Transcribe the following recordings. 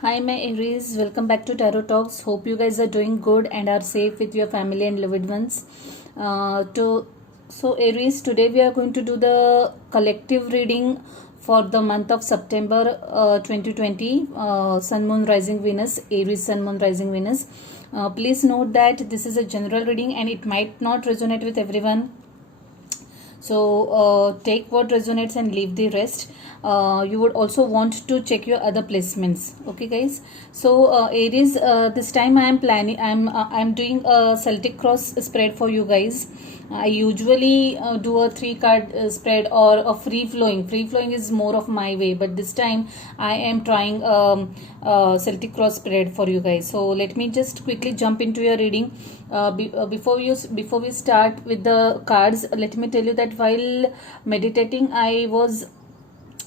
Hi, my Aries. Welcome back to Tarot Talks. Hope you guys are doing good and are safe with your family and loved ones. Aries, today we are going to do the collective reading for the month of September 2020. Sun, Moon, Rising, Venus. Aries, Sun, Moon, Rising, Venus. Please note that this is a general reading and it might not resonate with everyone. So take what resonates and leave the rest. You would also want to check your other placements. Okay, guys. So Aries, this time I'm doing a Celtic cross spread for you guys. I usually do a 3 card spread or a free flowing. Free flowing is more of my way, but this time I am trying Celtic cross spread for you guys. So let me just quickly jump into your reading. Before we start with the cards, let me tell you that while meditating,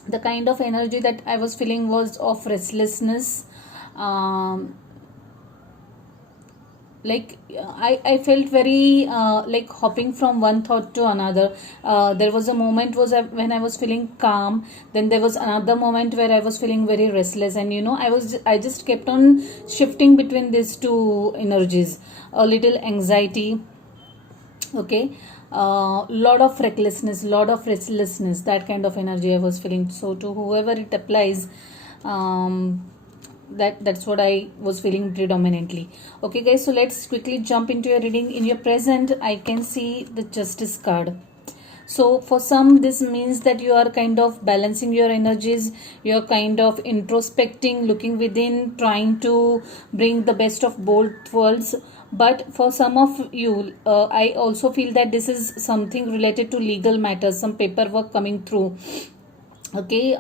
the kind of energy that I was feeling was of restlessness. I felt very like hopping from one thought to another. There was a moment when I was feeling calm. Then there was another moment where I was feeling very restless, and I just kept on shifting between these two energies. A little anxiety, okay, lot of recklessness, lot of restlessness, that kind of energy I was feeling. So to whoever it applies, that's what I was feeling predominantly. Okay, guys, so let's quickly jump into your reading. In your present, I can see the Justice card. So for some, this means that you are kind of balancing your energies, you're kind of introspecting, looking within, trying to bring the best of both worlds. But for some of you, I also feel that this is something related to legal matters, some paperwork coming through. Okay,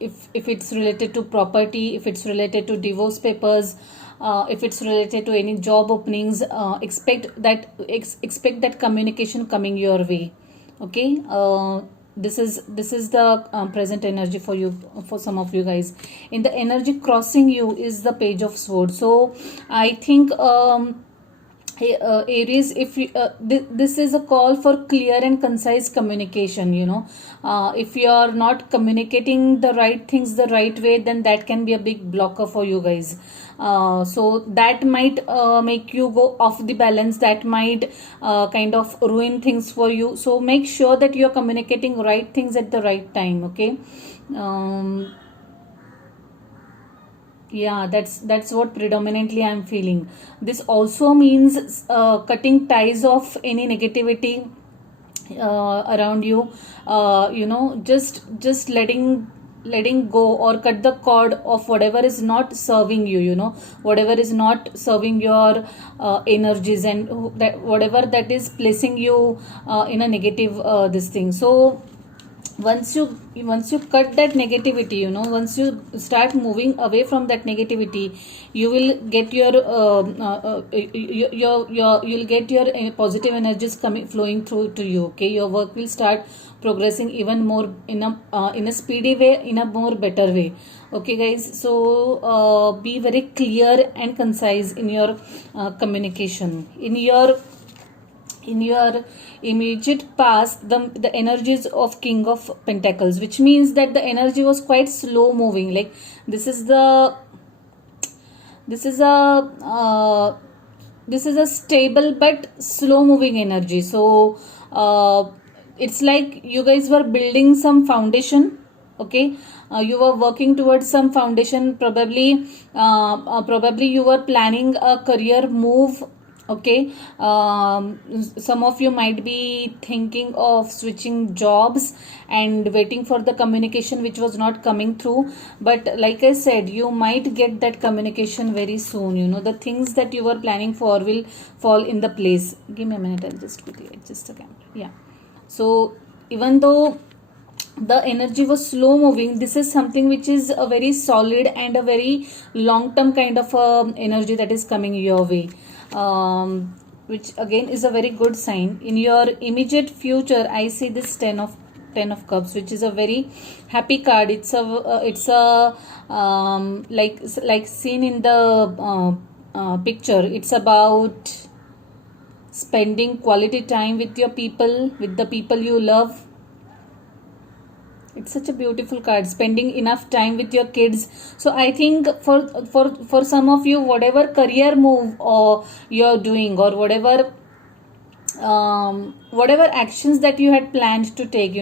if it's related to property, if it's related to divorce papers, if it's related to any job openings, expect that communication coming your way. Okay, this is the present energy for you, for some of you guys. In the energy crossing you is the Page of Swords. So I think hey, Aries, if you, this is a call for clear and concise communication. If you are not communicating the right things the right way, then that can be a big blocker for you guys. So that might make you go off the balance. That might kind of ruin things for you. So make sure that you are communicating right things at the right time. Okay. Yeah, that's what predominantly I'm feeling. This also means cutting ties of any negativity around you. Just letting go or cut the cord of whatever is not serving you. Whatever is not serving your energies, and that whatever that is placing you in a negative this thing. So once you cut that negativity, once you start moving away from that negativity, you will get you'll get your positive energies coming flowing through to you. Okay, your work will start progressing even more in a speedy way, in a more better way. Okay, guys, so be very clear and concise in your communication. In your immediate past, the energies of King of Pentacles, which means that the energy was quite slow moving. Like this is the this is a this is a stable but slow moving energy. So it's like you guys were building some foundation. Okay, you were working towards some foundation. Probably you were planning a career move. Okay, some of you might be thinking of switching jobs and waiting for the communication which was not coming through. But like I said, you might get that communication very soon. The things that you were planning for will fall in the place. Give me a minute, I'll just quickly adjust the camera. Yeah, so even though the energy was slow moving, this is something which is a very solid and a very long term kind of energy that is coming your way, which again is a very good sign. In your immediate future, I see this ten of cups, which is a very happy card. It's a like seen in the picture. It's about spending quality time with your people, with the people you love. It's such a beautiful card. Spending enough time with your kids. So I think for some of you, whatever career move or you're doing, or whatever actions that you had planned to take,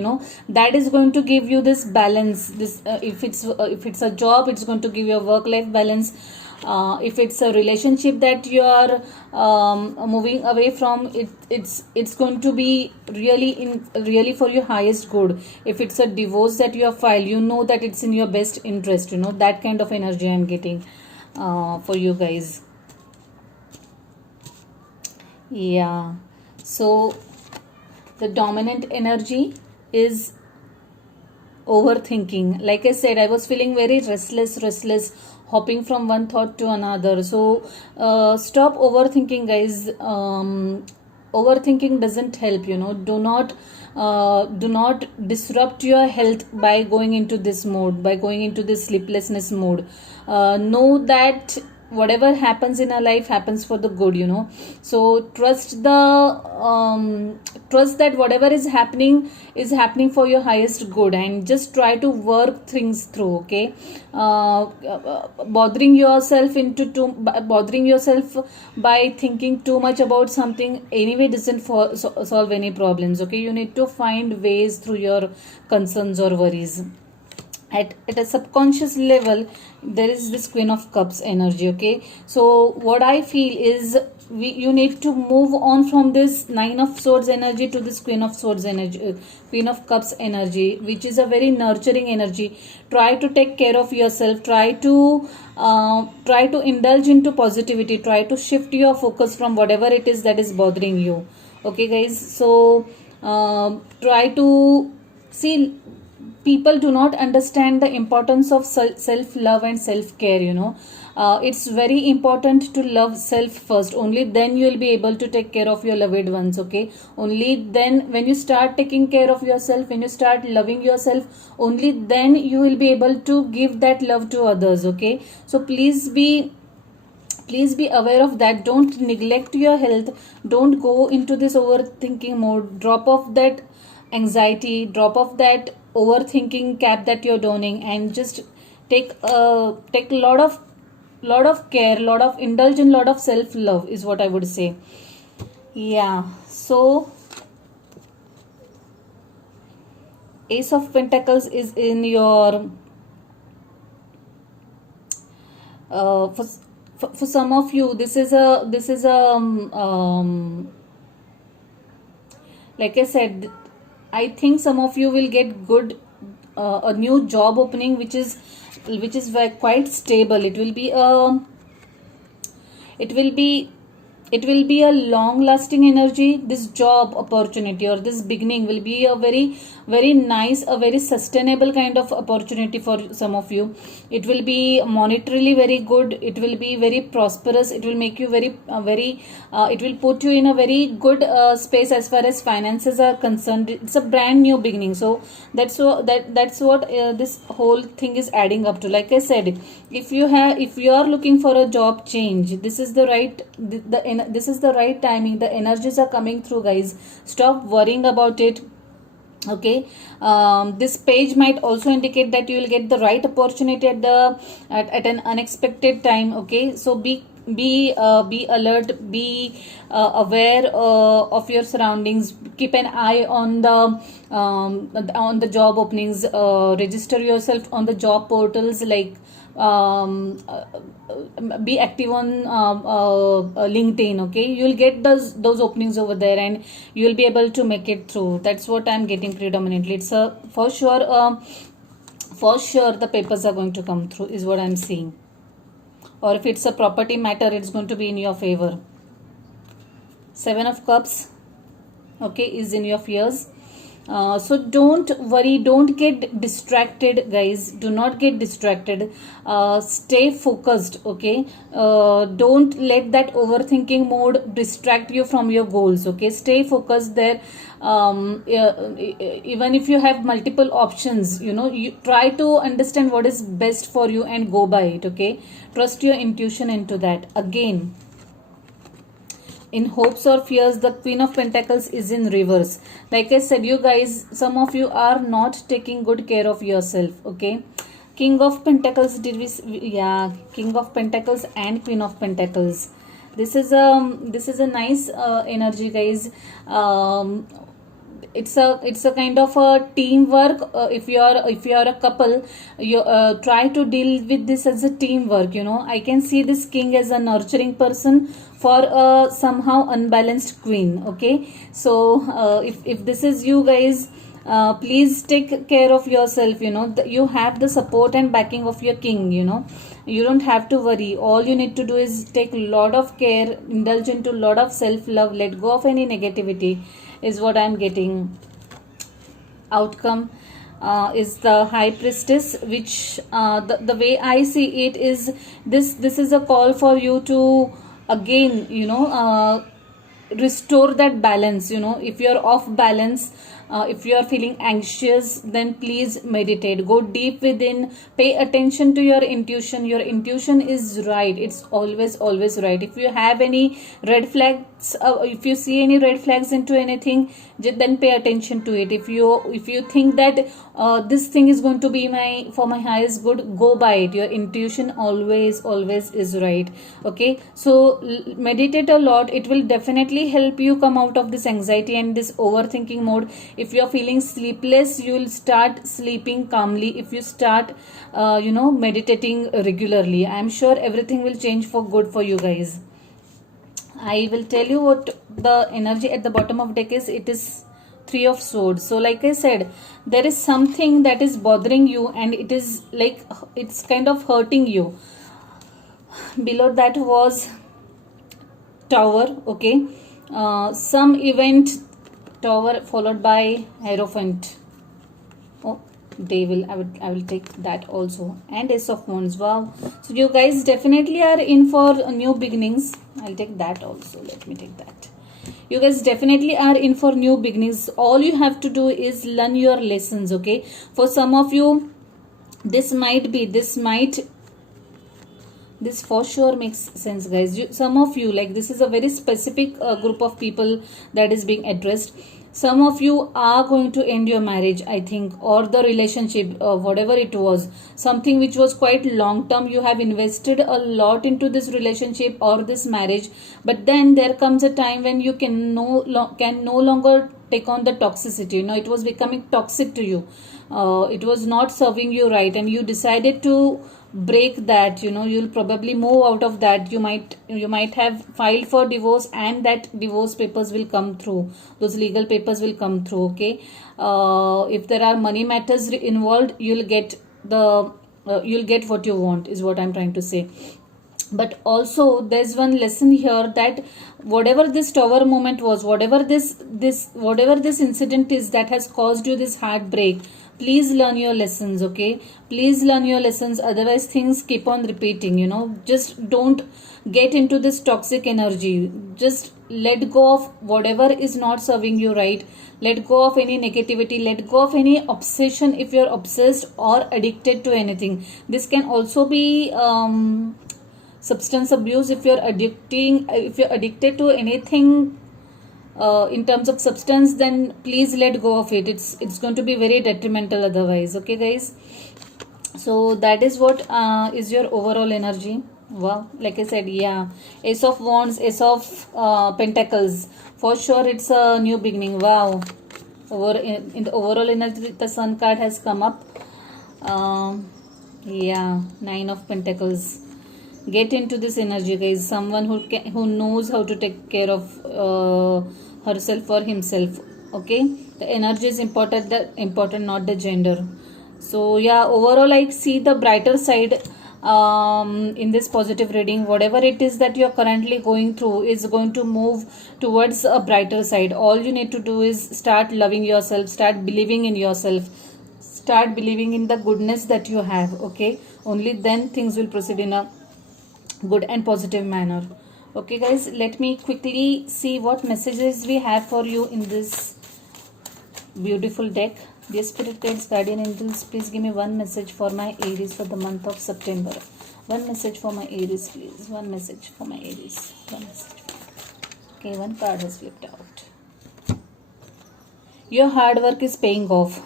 that is going to give you this balance. This if it's a job, it's going to give you a work life balance. If it's a relationship that you are moving away from, it's going to be really for your highest good. If it's a divorce that you have filed, that it's in your best interest. That kind of energy I'm getting for you guys. Yeah. So the dominant energy is overthinking. Like I said, I was feeling very restless, hopping from one thought to another. So stop overthinking, guys. Overthinking doesn't help. Do not disrupt your health by going into this mode, by going into this sleeplessness mode. Know that whatever happens in our life happens for the good. So trust that whatever is happening for your highest good, and just try to work things through. Okay. Bothering yourself by thinking too much about something anyway doesn't solve any problems. Okay. You need to find ways through your concerns or worries. At a subconscious level, there is this Queen of Cups energy. Okay, so what I feel is you need to move on from this Nine of Swords energy to this Queen of Swords energy, Queen of Cups energy, which is a very nurturing energy. Try to take care of yourself. Try to indulge into positivity. Try to shift your focus from whatever it is that is bothering you. Okay, guys. So try to see. People do not understand the importance of self love and self care. It's very important to love self first. Only then you will be able to take care of your loved ones. Okay, only then, when you start taking care of yourself, when you start loving yourself, only then you will be able to give that love to others. Okay, so please be aware of that. Don't neglect your health. Don't go into this overthinking mode. Drop off that anxiety, drop off that overthinking cap that you're donning, and just take a lot of care, indulge in lot of self love is what I would say. Yeah. So Ace of Pentacles is in your for some of you, this is a like I said, I think some of you will get good a new job opening, which is quite stable. It will be a long lasting energy. This job opportunity or this beginning will be a very very nice, a very sustainable kind of opportunity for some of you. It will be monetarily very good. It will be very prosperous. It will make you very it will put you in a very good space as far as finances are concerned. It's a brand new beginning. So that's what this whole thing is adding up to. Like I said, if you are looking for a job change, this is the right this is the right timing. The energies are coming through, guys. Stop worrying about it. Okay. This page might also indicate that you will get the right opportunity at an unexpected time. Okay, so be alert, be aware of your surroundings. Keep an eye on the job openings. Register yourself on the job portals, like be active on LinkedIn. Okay, you'll get those openings over there, and you'll be able to make it through. That's what I'm getting predominantly. It's for sure the papers are going to come through is what I'm seeing. Or if it's a property matter, it's going to be in your favor. Seven of Cups, okay, is in your fears. So don't worry, don't get distracted, guys. Do not get distracted. Stay focused. Okay, don't let that overthinking mode distract you from your goals. Okay, stay focused there. Even if you have multiple options, you try to understand what is best for you and go by it. Okay, trust your intuition into that. Again, in hopes or fears, the Queen of Pentacles is in reverse. Like I said, you guys, some of you are not taking good care of yourself. Okay, King of Pentacles, did we? Yeah, King of Pentacles and Queen of Pentacles. This is a nice energy, guys. It's a kind of a teamwork. If you are a couple, you try to deal with this as a teamwork. I can see this king as a nurturing person for a somehow unbalanced queen. Okay, so if this is you guys, please take care of yourself. You have the support and backing of your king. You don't have to worry. All you need to do is take a lot of care, indulge into a lot of self love, let go of any negativity, is what I'm getting. Outcome is the High Priestess, which the way I see it is, this is a call for you to again restore that balance. If you're off balance, if you are feeling anxious, then please meditate, go deep within, pay attention to your intuition. Your intuition is right, it's always right. If you have any red flags, if you see any red flags into anything, then pay attention to it. If you think that this thing is going to be for my highest good, go by it. Your intuition always is right. Okay, so meditate a lot. It will definitely help you come out of this anxiety and this overthinking mode. If you are feeling sleepless, you will start sleeping calmly. If you start meditating regularly, I am sure everything will change for good for you guys. I will tell you what the energy at the bottom of deck is. It is Three of Swords. So like I said, there is something that is bothering you, and it is like it's kind of hurting you. Below that was Tower. Okay, some event, Tower followed by Hierophant. Oh, Devil. I will take that also, and Ace of Wands. Wow. So you guys definitely are in for new beginnings. I'll take that also. Let me take that. You guys definitely are in for new beginnings. All you have to do is learn your lessons. Okay. For some of you, this for sure makes sense, guys. Some of you, like, this is a very specific group of people that is being addressed. Some of you are going to end your marriage, I think, or the relationship, whatever it was, something which was quite long term. You have invested a lot into this relationship or this marriage, but then there comes a time when you can no longer take on the toxicity. It was becoming toxic to you. It was not serving you right, and you decided to break that. You'll probably move out of that. You might have filed for divorce, and that divorce papers will come through. Those legal papers will come through. Okay, if there are money matters involved, you'll get what you want, is what I'm trying to say. But also there's one lesson here, that whatever this Tower moment was, whatever this incident is that has caused you this heartbreak, please learn your lessons. Okay, please learn your lessons, otherwise things keep on repeating. Just don't get into this toxic energy. Just let go of whatever is not serving you right. Let go of any negativity, let go of any obsession. If you're obsessed or addicted to anything, this can also be substance abuse. If you're addicted to anything in terms of substance, then please let go of it. It's going to be very detrimental otherwise. Okay, guys, so that is what is your overall energy. Wow, like I said, yeah, Ace of Wands, Ace of Pentacles, for sure it's a new beginning. Wow, in the overall energy, the Sun card has come up. Yeah, Nine of Pentacles. Get into this energy, guys. Someone who knows how to take care of herself or himself. Okay, the energy is important, not the gender. So yeah, overall I see the brighter side in this positive reading. Whatever it is that you're currently going through is going to move towards a brighter side. All you need to do is start loving yourself, start believing in yourself, start believing in the goodness that you have. Okay, only then things will proceed in a good and positive manner. Okay, guys, let me quickly see what messages we have for you in this beautiful deck. Dear Spirit Guides, Guardian Angels, please give me one message for my Aries for the month of September. One message for my Aries, please. One message for my Aries. One message. Okay, one card has flipped out. Your hard work is paying off.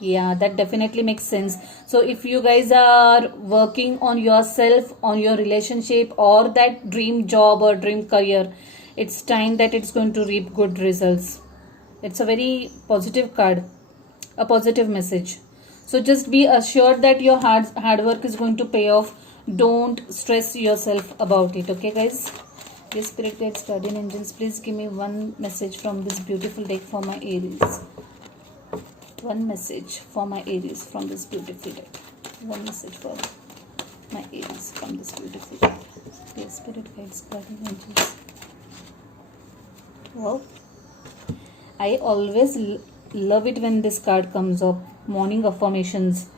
Yeah, that definitely makes sense. So if you guys are working on yourself, on your relationship, or that dream job or dream career, it's time that it's going to reap good results. It's a very positive card, a positive message. So just be assured that your hard work is going to pay off. Don't stress yourself about it. Okay, guys. Yes, spirit guides, guardian angels, please give me one message from this beautiful deck for my Aries. One message for my Aries from this beautiful deck. One message for my Aries from this beautiful deck. Yes, spirit guides, guardian angels. Wow. I always love it when this card comes up. Morning affirmations.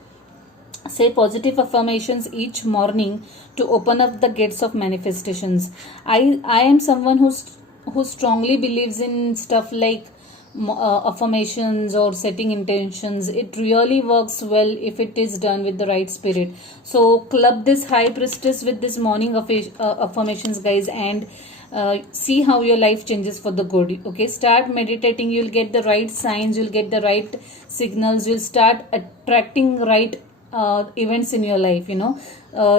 Say positive affirmations each morning to open up the gates of manifestations. I am someone who strongly believes in stuff like affirmations or setting intentions. It really works well if it is done with the right spirit. So club this high priestess with this morning affirmations, guys, and see how your life changes for the good. Okay, start meditating. You'll get the right signs, you'll get the right signals, you'll start attracting right events in your life.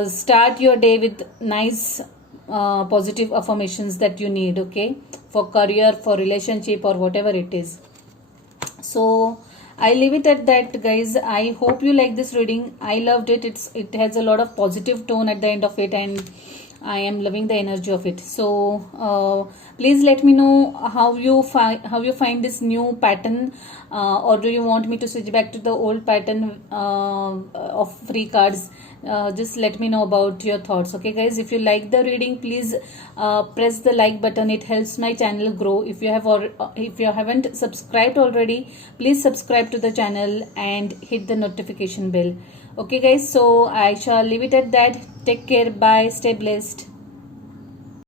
Start your day with nice positive affirmations that you need, okay, for career, for relationship, or whatever it is. So I leave it at that, guys. I hope you like this reading. I loved it. It has a lot of positive tone at the end of it, and I am loving the energy of it. So please let me know how you find this new pattern, or do you want me to switch back to the old pattern of free cards? Just let me know about your thoughts. Okay, guys, if you like the reading, please press the like button. It helps my channel grow. If you haven't subscribed already, please subscribe to the channel and hit the notification bell. Okay, guys, so I shall leave it at that. Take care. Bye. Stay blessed.